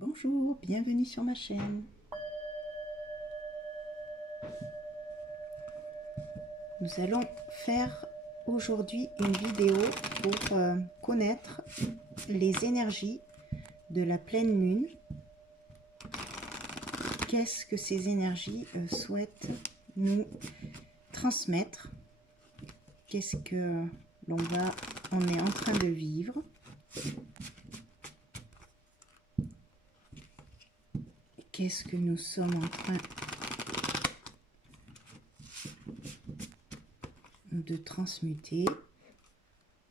Bonjour, bienvenue sur ma chaîne. Nous allons faire aujourd'hui une vidéo pour connaître les énergies de la pleine lune. Qu'est-ce que ces énergies souhaitent nous transmettre? Qu'est-ce que on est en train de vivre? Qu'est-ce que nous sommes en train de transmuter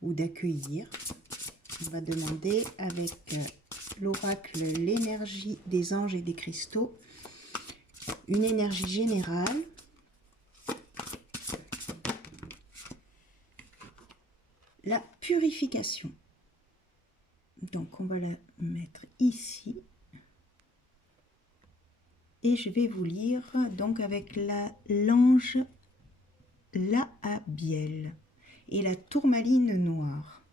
ou d'accueillir? On va demander avec l'oracle l'énergie des anges et des cristaux, une énergie générale, la purification. Donc on va la mettre ici et je vais vous lire donc avec l'ange Laabiel et la tourmaline noire.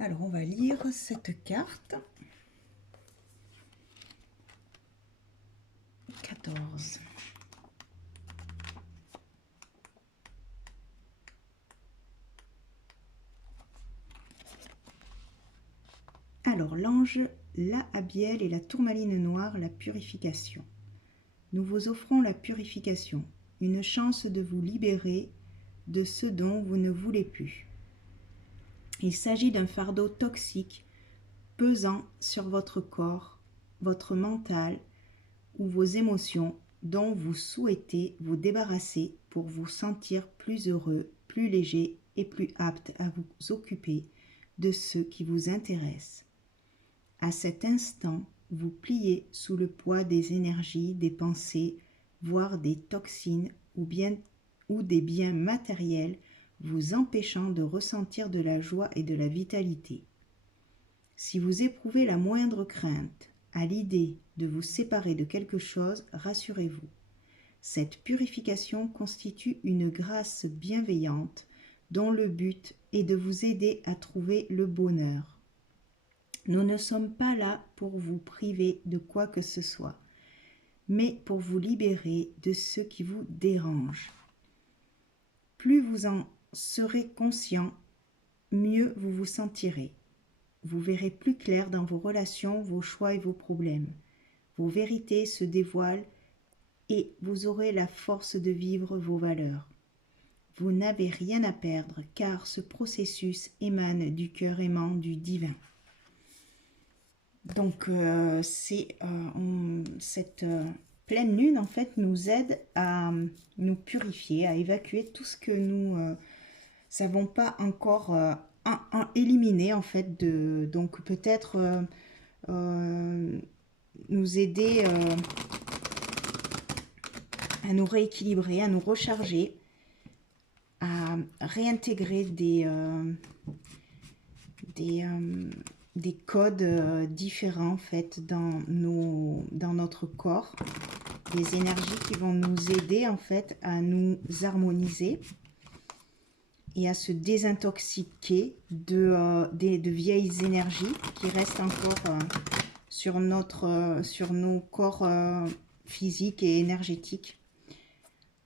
Alors on va lire cette carte. 14. Alors l'ange Laabiel et la tourmaline noire, la purification. Nous vous offrons la purification, une chance de vous libérer de ce dont vous ne voulez plus. Il s'agit d'un fardeau toxique pesant sur votre corps, votre mental ou vos émotions dont vous souhaitez vous débarrasser pour vous sentir plus heureux, plus léger et plus apte à vous occuper de ce qui vous intéresse. À cet instant, vous pliez sous le poids des énergies, des pensées, voire des toxines ou des biens matériels vous empêchant de ressentir de la joie et de la vitalité. Si vous éprouvez la moindre crainte à l'idée de vous séparer de quelque chose, rassurez-vous. Cette purification constitue une grâce bienveillante dont le but est de vous aider à trouver le bonheur. Nous ne sommes pas là pour vous priver de quoi que ce soit, mais pour vous libérer de ce qui vous dérange. Plus vous en serez conscient, mieux vous vous sentirez. Vous verrez plus clair dans vos relations, vos choix et vos problèmes. Vos vérités se dévoilent et vous aurez la force de vivre vos valeurs. Vous n'avez rien à perdre car ce processus émane du cœur aimant du divin. Donc cette pleine lune en fait nous aide à nous purifier, à évacuer tout ce que nous savons pas encore éliminer en fait, donc peut-être nous aider à nous rééquilibrer, à nous recharger, à réintégrer des codes différents en fait dans notre corps, des énergies qui vont nous aider en fait à nous harmoniser et à se désintoxiquer de vieilles énergies qui restent encore sur nos corps physiques et énergétiques.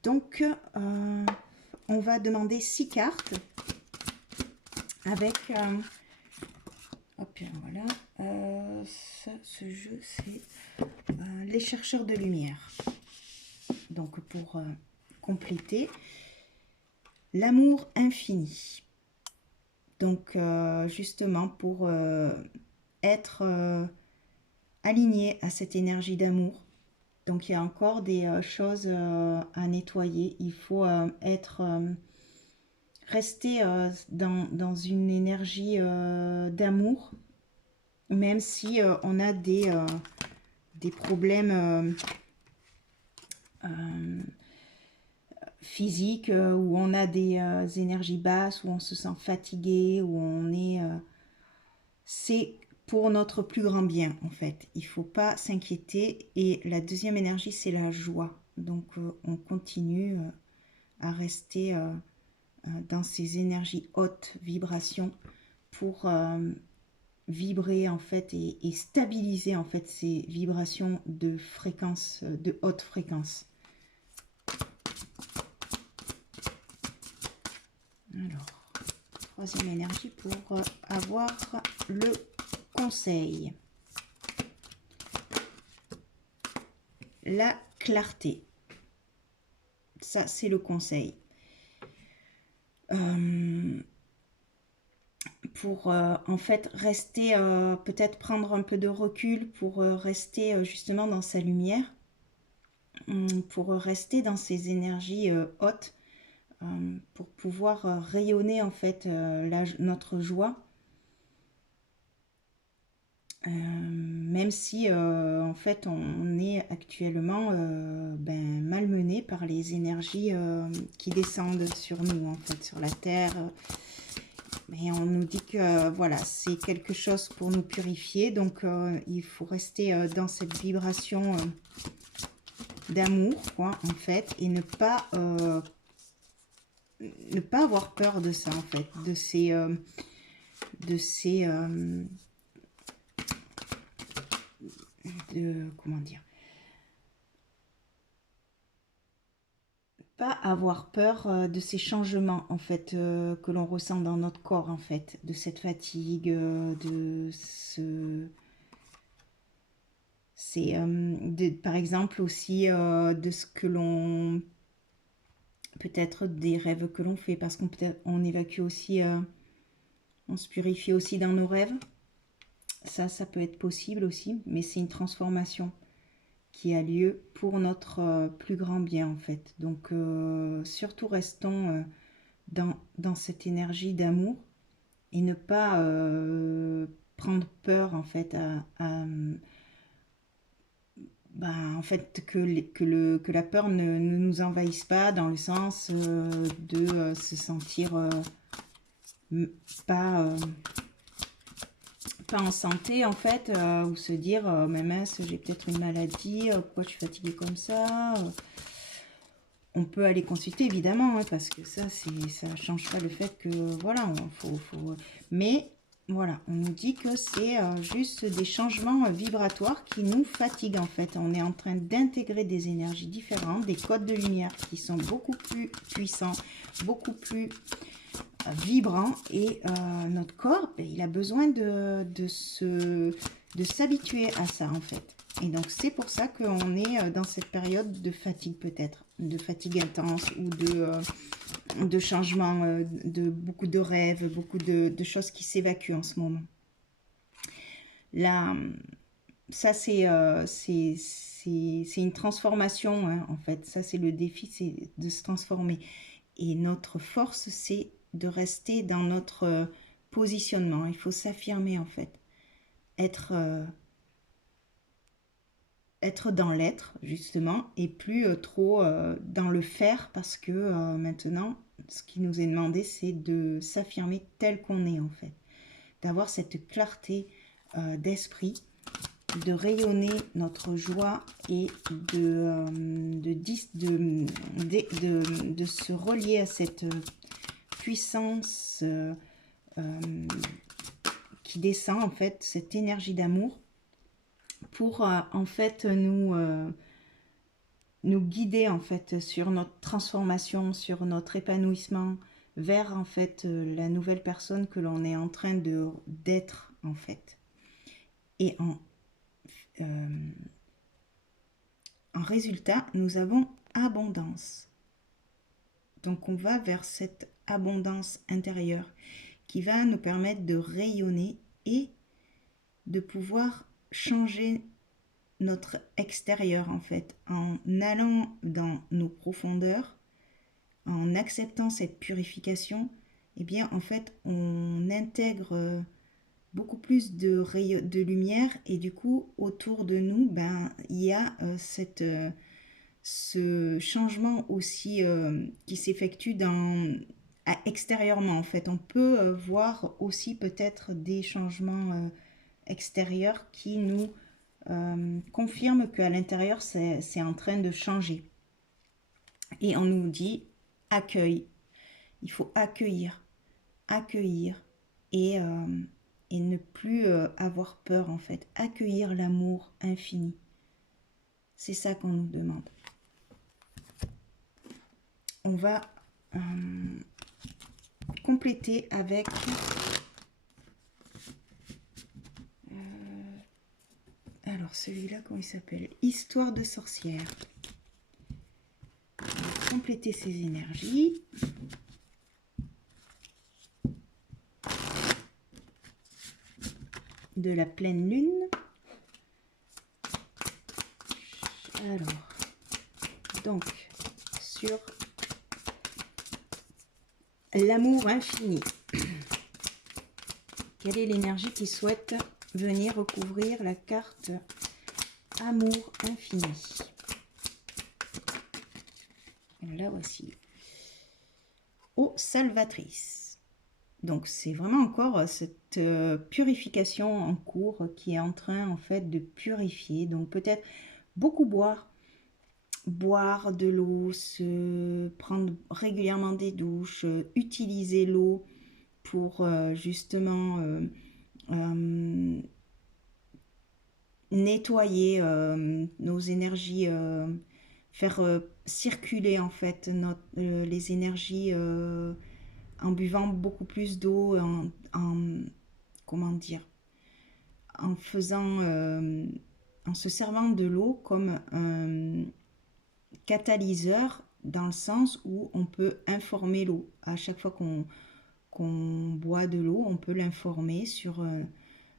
Donc on va demander 6 cartes avec hop, voilà, ce jeu c'est les chercheurs de lumière. Donc pour compléter, l'amour infini. Donc justement pour être aligné à cette énergie d'amour. Donc il y a encore des choses à nettoyer. Il faut rester dans une énergie d'amour, même si on a des problèmes physiques, où on a des énergies basses, où on se sent fatigué, où on est... c'est pour notre plus grand bien, en fait. Il ne faut pas s'inquiéter. Et la deuxième énergie, c'est la joie. Donc, on continue à rester dans ces énergies hautes vibrations pour vibrer en fait et stabiliser en fait ces vibrations de fréquence, de haute fréquence. Alors, troisième énergie pour avoir le conseil. La clarté. Ça, c'est le conseil. Pour en fait rester, peut-être prendre un peu de recul pour rester justement dans sa lumière, pour rester dans ses énergies hautes, pour pouvoir rayonner en fait notre joie, même si en fait on est actuellement malmené par les énergies qui descendent sur nous, en fait sur la terre. Mais on nous dit que voilà, c'est quelque chose pour nous purifier, donc il faut rester dans cette vibration d'amour, quoi, en fait, et ne pas avoir peur de ça, en fait, de ces comment dire, pas avoir peur de ces changements, en fait, que l'on ressent dans notre corps, en fait, de cette fatigue, de ce... C'est par exemple aussi de ce que l'on... Peut-être des rêves que l'on fait, parce qu'on évacue aussi, on se purifie aussi dans nos rêves. Ça peut être possible aussi, mais c'est une transformation qui a lieu pour notre plus grand bien, en fait. Donc, surtout restons dans cette énergie d'amour et ne pas prendre peur, en fait, en fait, que la peur ne nous envahisse pas, dans le sens de se sentir pas, pas en santé, en fait, ou se dire mais mince, j'ai peut-être une maladie, pourquoi je suis fatiguée comme ça. On peut aller consulter, évidemment, hein, parce que ça change pas le fait que voilà, mais voilà, on nous dit que c'est juste des changements vibratoires qui nous fatiguent, en fait. On est en train d'intégrer des énergies différentes, des codes de lumière qui sont beaucoup plus puissants, beaucoup plus vibrants, et notre corps, il a besoin de s'habituer à ça, en fait. Et donc c'est pour ça qu'on est dans cette période de fatigue, peut-être, de fatigue intense, ou de changement, de beaucoup de rêves, beaucoup de choses qui s'évacuent en ce moment. Là, ça c'est une transformation, hein, en fait. Ça c'est le défi, c'est de se transformer. Et notre force, c'est de rester dans notre positionnement. Il faut s'affirmer, en fait. Être dans l'être, justement, et plus trop dans le faire, parce que maintenant, ce qui nous est demandé, c'est de s'affirmer tel qu'on est, en fait. D'avoir cette clarté d'esprit, de rayonner notre joie, et de se relier à cette puissance qui descend, en fait, cette énergie d'amour, pour en fait nous guider, en fait, sur notre transformation, sur notre épanouissement, vers en fait la nouvelle personne que l'on est en train d'être, en fait. Et en résultat, nous avons abondance. Donc on va vers cette abondance intérieure qui va nous permettre de rayonner et de pouvoir changer notre extérieur, en fait, en allant dans nos profondeurs, en acceptant cette purification. Eh bien, en fait, on intègre beaucoup plus de lumière, et du coup, autour de nous, il y a ce changement aussi qui s'effectue extérieurement, en fait. On peut voir aussi peut-être des changements extérieurs qui nous confirment qu'à l'intérieur, c'est en train de changer. Et on nous dit accueille. Il faut accueillir, accueillir, et et ne plus avoir peur en fait, accueillir l'amour infini. C'est ça qu'on nous demande. On va compléter avec alors celui-là, comment il s'appelle? Histoire de sorcière. On va compléter ces énergies. De la pleine lune. Alors, donc, sur l'amour infini. Quelle est l'énergie qui souhaite venir recouvrir la carte amour infini? La voici. Eau salvatrice. Donc c'est vraiment encore cette purification en cours qui est en train en fait de purifier. Donc peut-être beaucoup boire de l'eau, se prendre régulièrement des douches, utiliser l'eau pour justement nettoyer nos énergies, faire circuler en fait les énergies en buvant beaucoup plus d'eau, comment dire, en faisant, en se servant de l'eau comme un catalyseur, dans le sens où on peut informer l'eau. À chaque fois qu'on boit de l'eau, on peut l'informer sur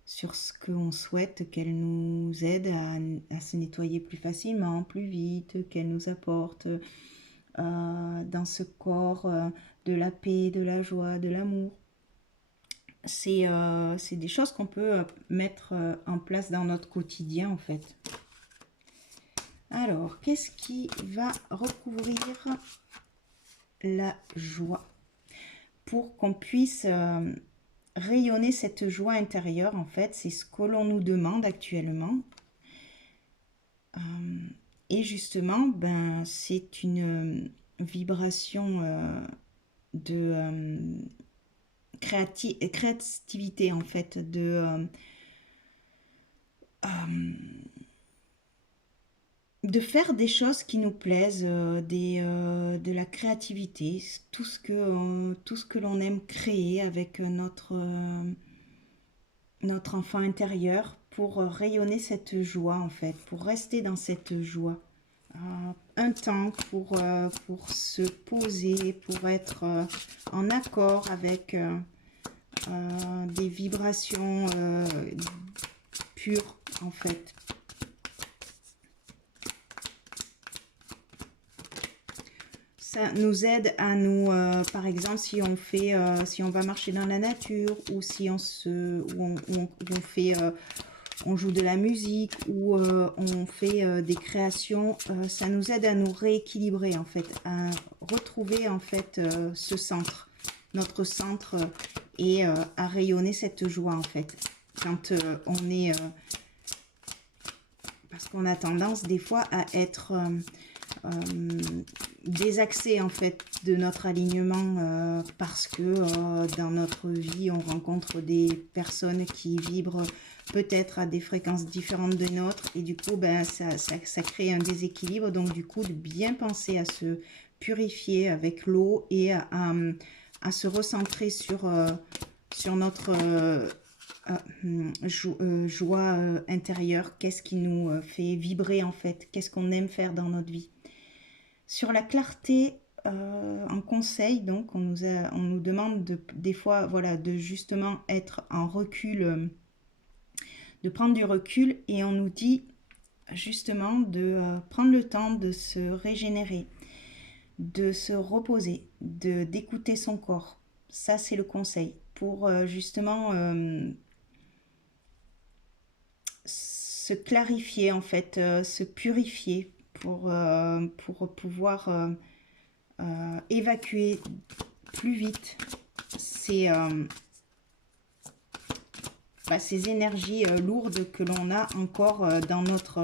ce qu'on souhaite qu'elle nous aide à se nettoyer plus facilement, plus vite, qu'elle nous apporte dans ce corps de la paix, de la joie, de l'amour. C'est des choses qu'on peut mettre en place dans notre quotidien en fait. Alors, qu'est-ce qui va recouvrir la joie pour qu'on puisse rayonner cette joie intérieure en fait? C'est ce que l'on nous demande actuellement. Et justement, ben, c'est une vibration de créativité en fait, de faire des choses qui nous plaisent, de la créativité, tout ce que l'on aime créer avec notre enfant intérieur pour rayonner cette joie en fait, pour rester dans cette joie. Un temps pour se poser, pour être en accord avec des vibrations pures en fait. Ça nous aide à nous, par exemple, si on va marcher dans la nature, ou si on joue de la musique, ou on fait des créations, ça nous aide à nous rééquilibrer en fait, à retrouver en fait ce centre, notre centre, et à rayonner cette joie en fait. Quand on est, parce qu'on a tendance des fois à être désaxé en fait de notre alignement parce que dans notre vie on rencontre des personnes qui vibrent peut-être à des fréquences différentes des nôtres, et du coup ben, ça crée un déséquilibre. Donc du coup de bien penser à se purifier avec l'eau et à se recentrer sur notre joie intérieure. Qu'est-ce qui nous fait vibrer en fait, qu'est-ce qu'on aime faire dans notre vie. Sur la clarté, en conseil, donc on nous demande des fois, voilà, de justement être en recul, de prendre du recul, et on nous dit justement de prendre le temps de se régénérer, de se reposer, d'écouter son corps. Ça c'est le conseil pour justement se clarifier en fait, se purifier pour pouvoir évacuer plus vite ces énergies lourdes que l'on a encore dans notre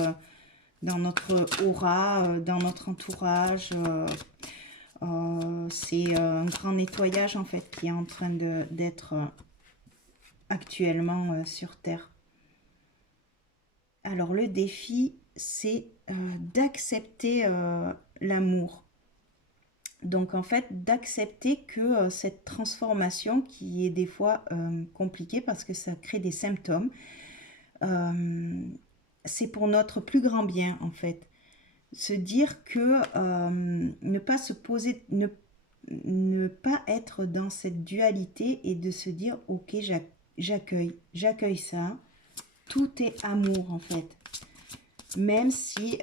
aura, dans notre entourage. C'est un grand nettoyage en fait qui est en train d'être actuellement sur Terre. Alors le défi, c'est d'accepter l'amour. Donc en fait, d'accepter que cette transformation qui est des fois compliquée parce que ça crée des symptômes, c'est pour notre plus grand bien en fait. Se dire que ne pas se poser, ne pas être dans cette dualité et de se dire ok, j'accueille ça, tout est amour en fait. Même si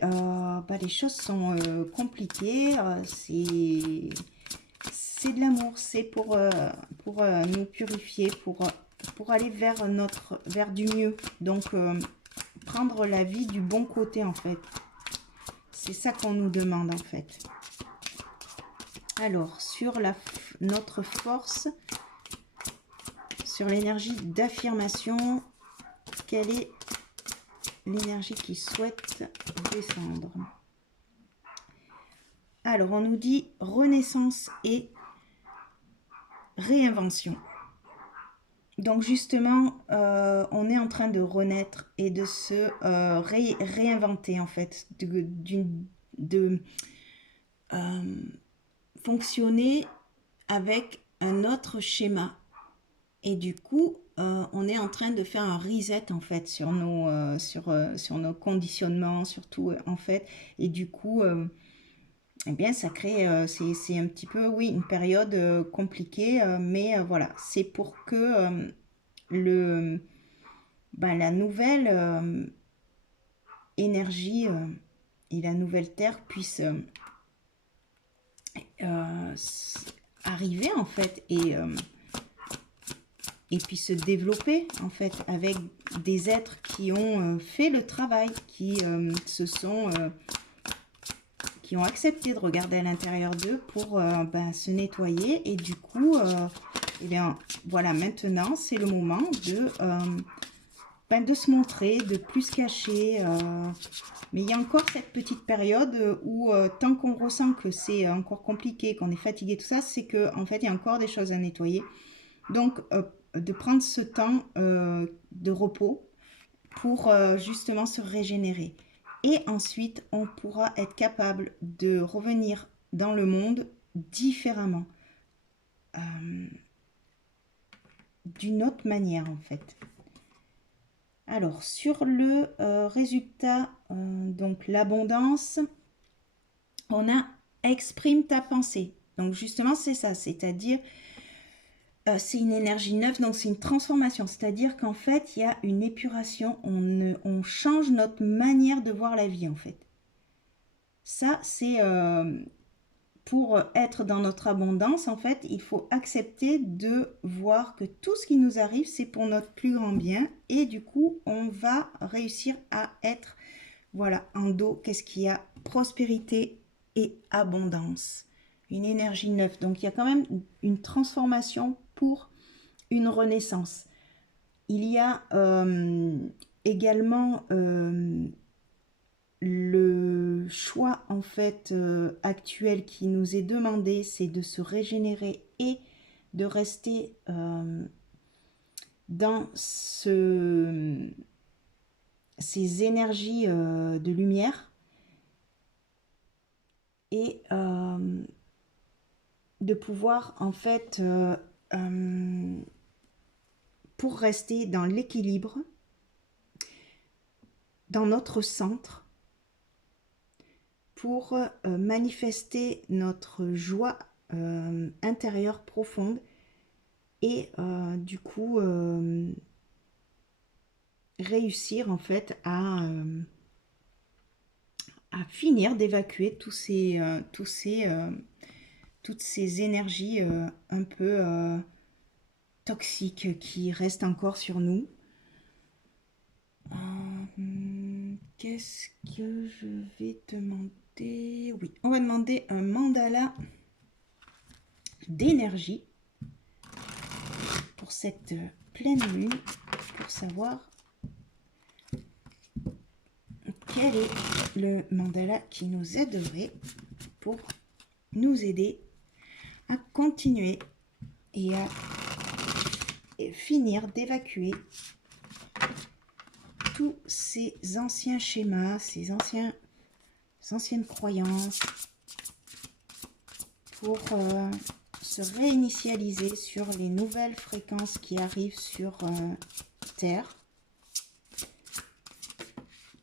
les choses sont compliquées, c'est de l'amour, c'est pour nous purifier, pour aller vers du mieux. Donc prendre la vie du bon côté en fait. C'est ça qu'on nous demande en fait. Alors, sur notre force, sur l'énergie d'affirmation, quelle est l'énergie qui souhaite descendre? Alors, on nous dit renaissance et réinvention. Donc, justement, on est en train de renaître et de se réinventer, en fait, de fonctionner avec un autre schéma. Et du coup, on est en train de faire un reset en fait sur nos conditionnements, surtout en fait. Et du coup, eh bien, ça crée, c'est un petit peu, oui, une période compliquée, mais voilà, c'est pour que la nouvelle énergie et la nouvelle terre puissent arriver en fait et puis se développer en fait avec des êtres qui ont fait le travail, qui qui ont accepté de regarder à l'intérieur d'eux pour se nettoyer. Et du coup, eh bien, voilà, maintenant c'est le moment de se montrer, de plus se cacher. Mais il y a encore cette petite période où tant qu'on ressent que c'est encore compliqué, qu'on est fatigué, tout ça, c'est qu'en fait il y a encore des choses à nettoyer. Donc de prendre ce temps de repos pour justement se régénérer. Et ensuite, on pourra être capable de revenir dans le monde différemment. D'une autre manière, en fait. Alors, sur le résultat, donc l'abondance, on a exprime ta pensée. Donc, justement, c'est ça. C'est-à-dire, c'est une énergie neuve, donc c'est une transformation. C'est-à-dire qu'en fait, il y a une épuration. On change notre manière de voir la vie, en fait. Ça, c'est pour être dans notre abondance, en fait, il faut accepter de voir que tout ce qui nous arrive, c'est pour notre plus grand bien. Et du coup, on va réussir à être, voilà, en dos, qu'est-ce qu'il y a? Prospérité et abondance. Une énergie neuve. Donc, il y a quand même une transformation pour une renaissance. Il y a également le choix en fait actuel qui nous est demandé, c'est de se régénérer et de rester dans ces énergies de lumière et de pouvoir en fait pour rester dans l'équilibre, dans notre centre, pour manifester notre joie intérieure profonde et du coup réussir en fait à finir d'évacuer toutes ces énergies un peu toxiques qui restent encore sur nous. Qu'est-ce que je vais demander? Oui, on va demander un mandala d'énergie pour cette pleine lune, pour savoir quel est le mandala qui nous aiderait pour nous aider à continuer et finir d'évacuer tous ces anciens schémas, ces anciennes croyances pour se réinitialiser sur les nouvelles fréquences qui arrivent sur Terre.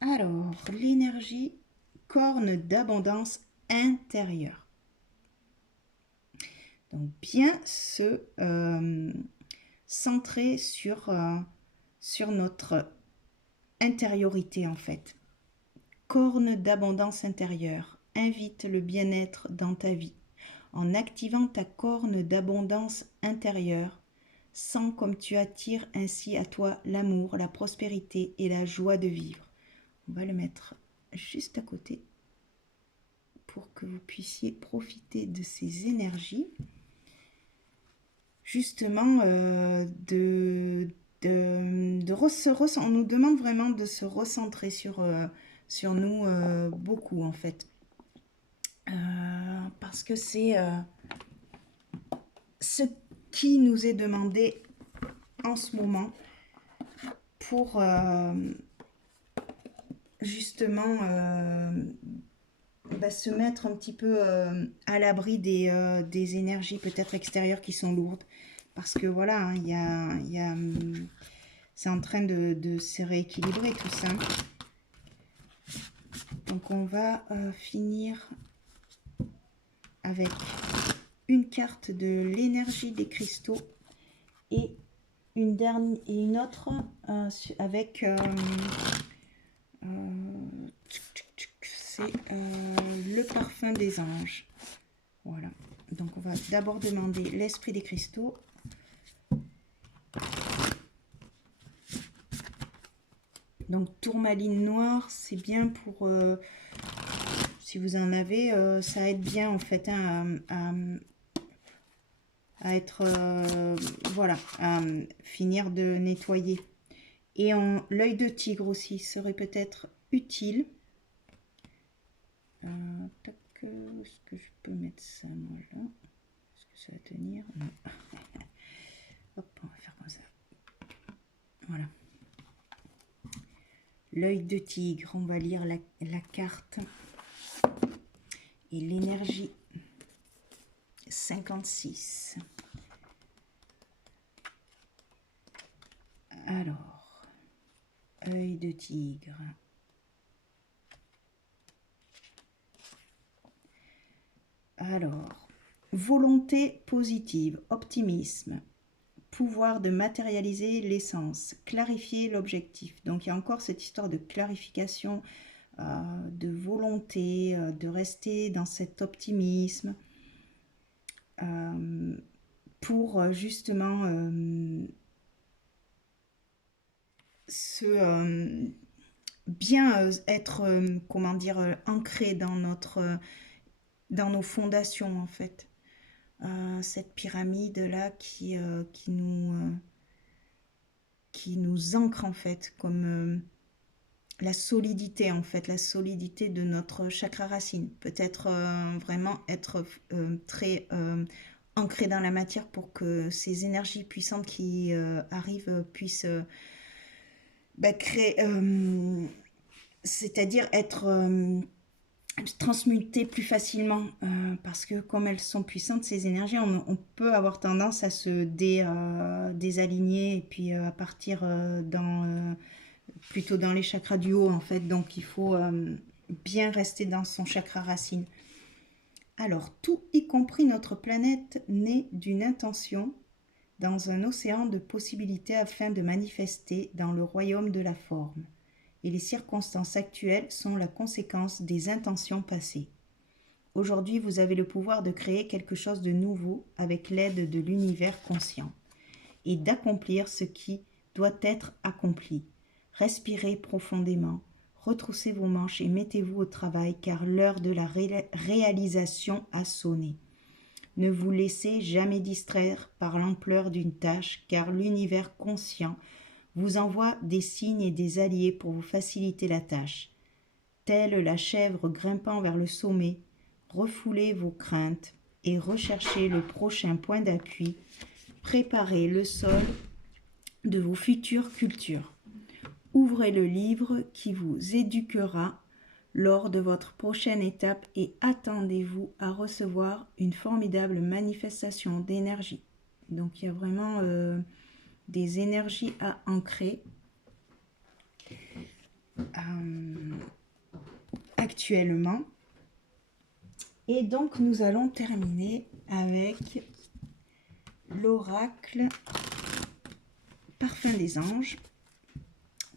Alors, l'énergie corne d'abondance intérieure. Donc, bien se centrer sur notre intériorité, en fait. Corne d'abondance intérieure. Invite le bien-être dans ta vie. En activant ta corne d'abondance intérieure, sens comme tu attires ainsi à toi l'amour, la prospérité et la joie de vivre. On va le mettre juste à côté pour que vous puissiez profiter de ces énergies. Justement, on nous demande vraiment de se recentrer sur nous beaucoup en fait. Parce que c'est ce qui nous est demandé en ce moment pour justement se mettre un petit peu à l'abri des énergies peut-être extérieures qui sont lourdes. Parce que voilà, hein, c'est en train de se rééquilibrer tout ça. Donc on va finir avec une carte de l'énergie des cristaux et une autre avec c'est le parfum des anges. Voilà. Donc on va d'abord demander l'esprit des cristaux. Donc tourmaline noire, c'est bien pour si vous en avez, ça aide bien en fait hein, à être voilà, à finir de nettoyer. Et l'œil de tigre aussi serait peut-être utile. Est-ce que je peux mettre ça moi là? Est-ce que ça va tenir? Non. Hop, on va faire comme ça. Voilà. L'œil de tigre, on va lire la carte. Et l'énergie 56. Alors, œil de tigre. Alors, volonté positive, optimisme, pouvoir de matérialiser l'essence, clarifier l'objectif. Donc, il y a encore cette histoire de clarification, de volonté, de rester dans cet optimisme pour justement bien être, comment dire, ancré dans nos fondations en fait. Cette pyramide là qui nous ancre en fait comme la solidité en fait, la solidité de notre chakra racine. Peut-être vraiment être très ancré dans la matière pour que ces énergies puissantes qui arrivent puissent créer, c'est-à-dire être transmuter plus facilement parce que comme elles sont puissantes ces énergies, on peut avoir tendance à se désaligner et puis à partir plutôt dans les chakras du haut en fait. Donc il faut bien rester dans son chakra racine. Alors tout, y compris notre planète, naît d'une intention dans un océan de possibilités afin de manifester dans le royaume de la forme. Et les circonstances actuelles sont la conséquence des intentions passées. Aujourd'hui, vous avez le pouvoir de créer quelque chose de nouveau avec l'aide de l'univers conscient et d'accomplir ce qui doit être accompli. Respirez profondément, retroussez vos manches et mettez-vous au travail car l'heure de la réalisation a sonné. Ne vous laissez jamais distraire par l'ampleur d'une tâche car l'univers conscient vous envoie des signes et des alliés pour vous faciliter la tâche. Telle la chèvre grimpant vers le sommet, refoulez vos craintes et recherchez le prochain point d'appui. Préparez le sol de vos futures cultures. Ouvrez le livre qui vous éduquera lors de votre prochaine étape et attendez-vous à recevoir une formidable manifestation d'énergie. Donc il y a vraiment des énergies à ancrer actuellement. Et donc nous allons terminer avec l'oracle Parfum des anges,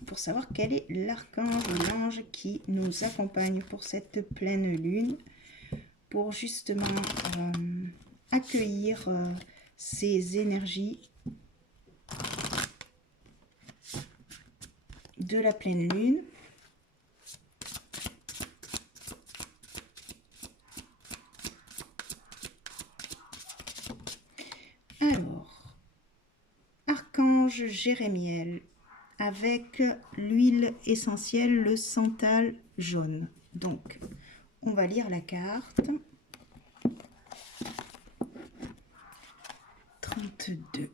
pour savoir quel est l'archange ou l'ange qui nous accompagne pour cette pleine lune, pour justement accueillir ces énergies de la pleine lune. Alors, archange Jérémiel, avec l'huile essentielle, le santal jaune. Donc, on va lire la carte. 32.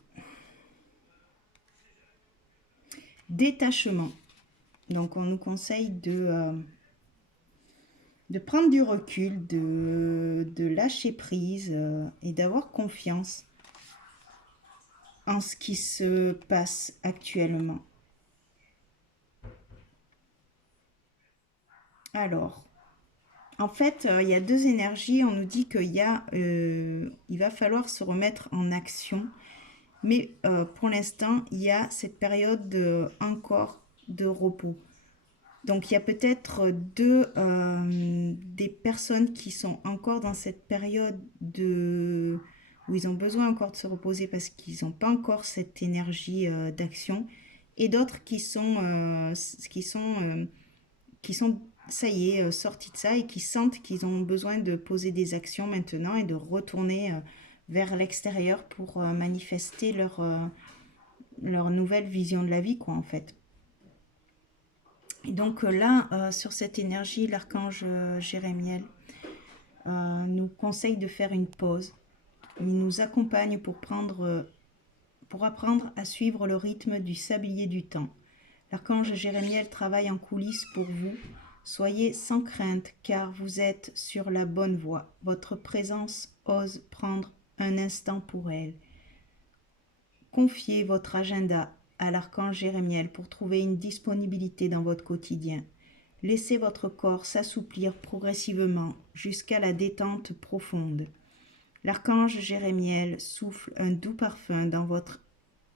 Détachement. Donc, on nous conseille de prendre du recul, de lâcher prise et d'avoir confiance en ce qui se passe actuellement. Alors, en fait, il y a deux énergies. On nous dit qu'il va falloir se remettre en action. Mais pour l'instant, il y a cette période encore de repos. Donc, il y a peut-être des personnes qui sont encore dans cette période où ils ont besoin encore de se reposer parce qu'ils n'ont pas encore cette énergie d'action. Et d'autres qui sont ça y est, sortis de ça et qui sentent qu'ils ont besoin de poser des actions maintenant et de retourner vers l'extérieur pour manifester leur nouvelle vision de la vie, quoi, en fait. Et donc là, sur cette énergie, l'archange Jérémiel nous conseille de faire une pause. Il nous accompagne pour apprendre à suivre le rythme du sablier du temps. L'archange Jérémiel travaille en coulisses pour vous. Soyez sans crainte, car vous êtes sur la bonne voie. Votre présence ose prendre un instant pour elle. Confiez votre agenda à l'archange Jérémiel pour trouver une disponibilité dans votre quotidien. Laissez votre corps s'assouplir progressivement jusqu'à la détente profonde. L'archange Jérémiel souffle un doux parfum dans votre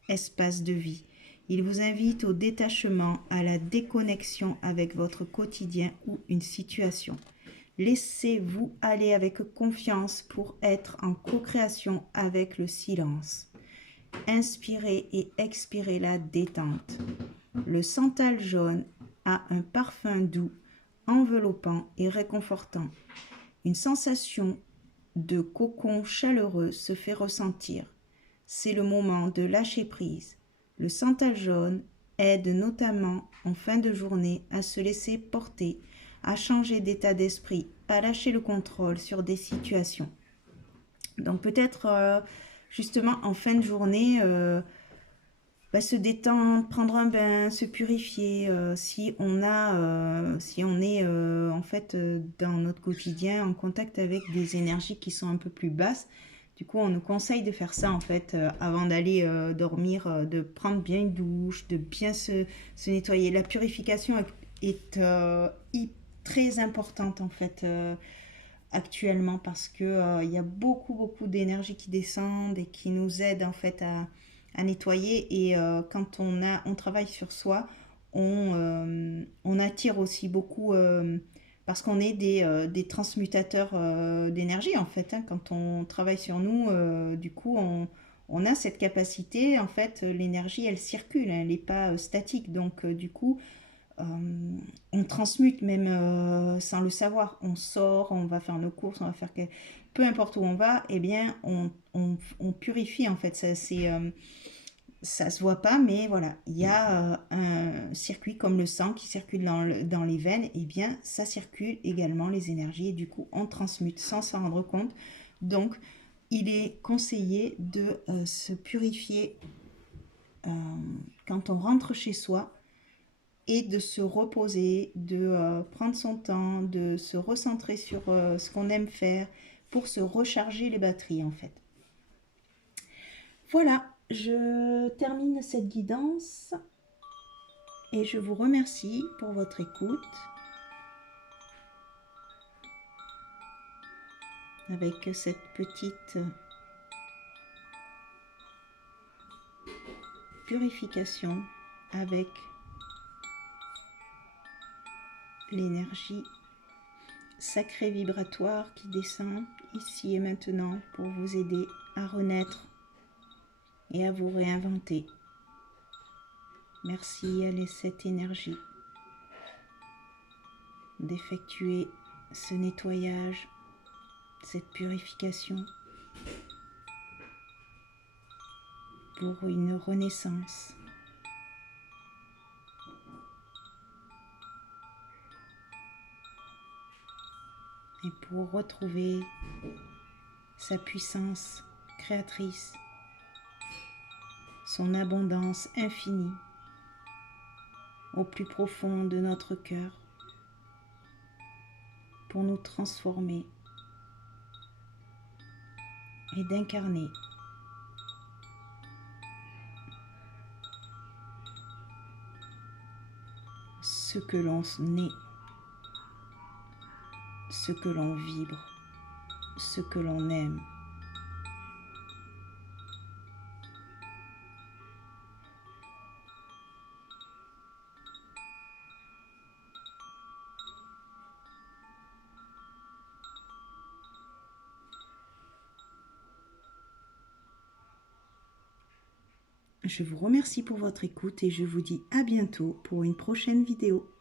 espace de vie. Il vous invite au détachement, à la déconnexion avec votre quotidien ou une situation. Laissez-vous aller avec confiance pour être en co-création avec le silence. Inspirez et expirez la détente. Le santal jaune a un parfum doux, enveloppant et réconfortant. Une sensation de cocon chaleureux se fait ressentir. C'est le moment de lâcher prise. Le santal jaune aide notamment en fin de journée à se laisser porter, à changer d'état d'esprit, à lâcher le contrôle sur des situations. Donc peut-être justement en fin de journée, se détendre, prendre un bain, se purifier, si on est en fait dans notre quotidien en contact avec des énergies qui sont un peu plus basses. Du coup, on nous conseille de faire ça en fait avant d'aller dormir, de prendre bien une douche, de bien se nettoyer. La purification est très importante en fait actuellement parce que il y a beaucoup d'énergie qui descendent et qui nous aident en fait à nettoyer. Et quand on travaille sur soi, on attire aussi beaucoup parce qu'on est des transmutateurs d'énergie en fait. Hein. Quand on travaille sur nous, du coup, on a cette capacité. En fait, l'énergie, elle circule, elle n'est pas statique. Donc, du coup, on transmute même sans le savoir. On sort, on va faire nos courses, on va faire peu importe où on va, eh bien, on purifie en fait. Ça se voit pas, mais voilà, il y a un circuit comme le sang qui circule dans les veines, et bien ça circule également les énergies et du coup on transmute sans s'en rendre compte. Donc il est conseillé de se purifier quand on rentre chez soi, et de se reposer, de prendre son temps, de se recentrer sur ce qu'on aime faire pour se recharger les batteries en fait. Voilà, je termine cette guidance et je vous remercie pour votre écoute. Avec cette petite purification avec l'énergie sacrée vibratoire qui descend ici et maintenant pour vous aider à renaître et à vous réinventer. Merci à cette énergie d'effectuer ce nettoyage, cette purification pour une renaissance. Et pour retrouver sa puissance créatrice, son abondance infinie au plus profond de notre cœur pour nous transformer et d'incarner ce que l'on est, ce que l'on vibre, ce que l'on aime. Je vous remercie pour votre écoute et je vous dis à bientôt pour une prochaine vidéo.